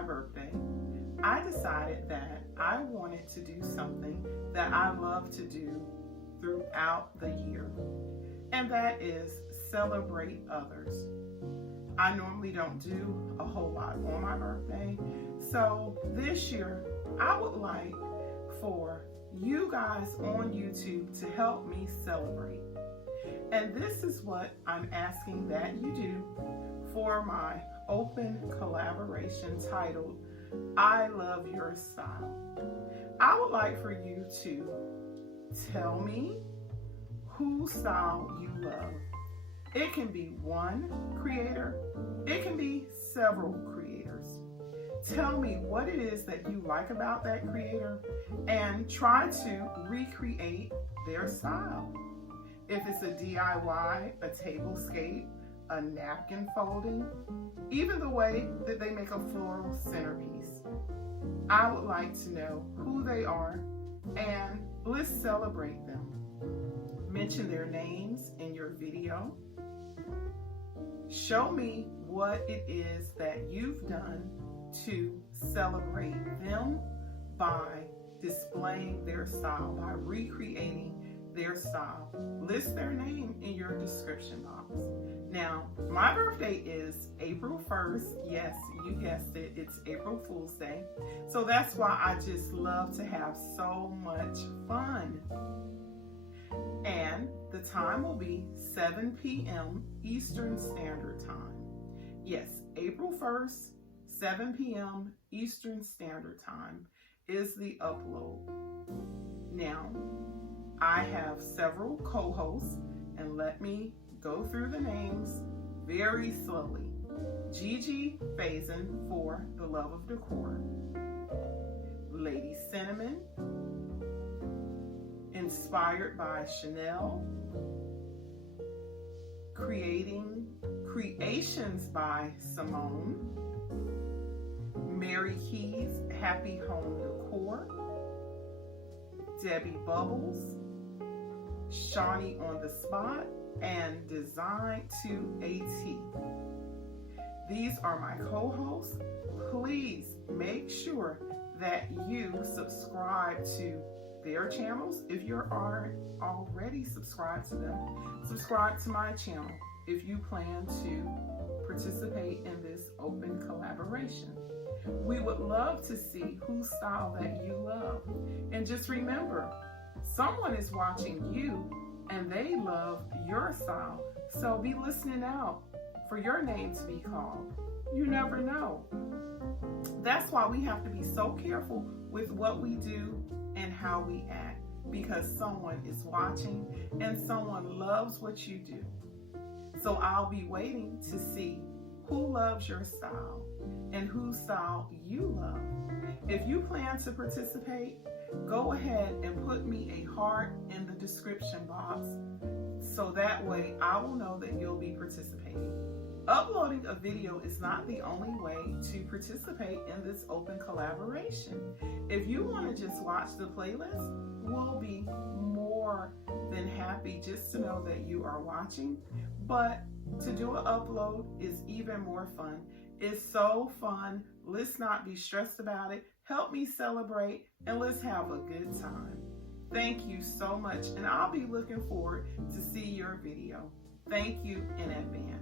my birthday, I decided that I wanted to do something that I love to do throughout the year, and that is celebrate others. I normally don't do a whole lot on my birthday, so this year I would like for you guys on YouTube to help me celebrate. And this is what I'm asking that you do for my open collaboration titled, I Love Your Style. I would like for you to tell me whose style you love. It can be one creator, it can be several creators. Tell me what it is that you like about that creator and try to recreate their style. If it's a DIY, a tablescape, a napkin folding, even the way that they make a floral centerpiece. I would like to know who they are and let's celebrate them. Mention their names in your video. Show me what it is that you've done to celebrate them by displaying their style, by recreating their style. List their name in your description box. Now, my birthday is April 1st. Yes, you guessed it, it's April Fool's Day. So that's why I just love to have so much fun. And the time will be 7 p.m. Eastern Standard Time. Yes, April 1st, 7 p.m. Eastern Standard Time is the upload. Now, I have several co-hosts, and let me go through the names very slowly. Gigi Faison for The Love of Decor. Lady Cinnamon, inspired by Chanel. Creations by Simone. Mary Keys, Happy Home Decor. Debbie Bubbles, Shawnee on the Spot, and Design to a T. These are my co-hosts. Please make sure that you subscribe to their channels. If you are already subscribed to them, subscribe to my channel if you plan to participate in this open collaboration. We would love to see whose style that you love. And just remember, someone is watching you and they love your style. So be listening out for your name to be called. You never know. That's why we have to be so careful with what we do and how we act, because someone is watching and someone loves what you do. So I'll be waiting to see who loves your style and whose style you love. If you plan to participate, go ahead and put me a heart in the description box so that way I will know that you'll be participating. Uploading a video is not the only way to participate in this open collaboration. If you want to just watch the playlist, we'll be more than happy just to know that you are watching. But to do an upload is even more fun. It's so fun. Let's not be stressed about it. Help me celebrate and let's have a good time. Thank you so much, and I'll be looking forward to see your video. Thank you in advance.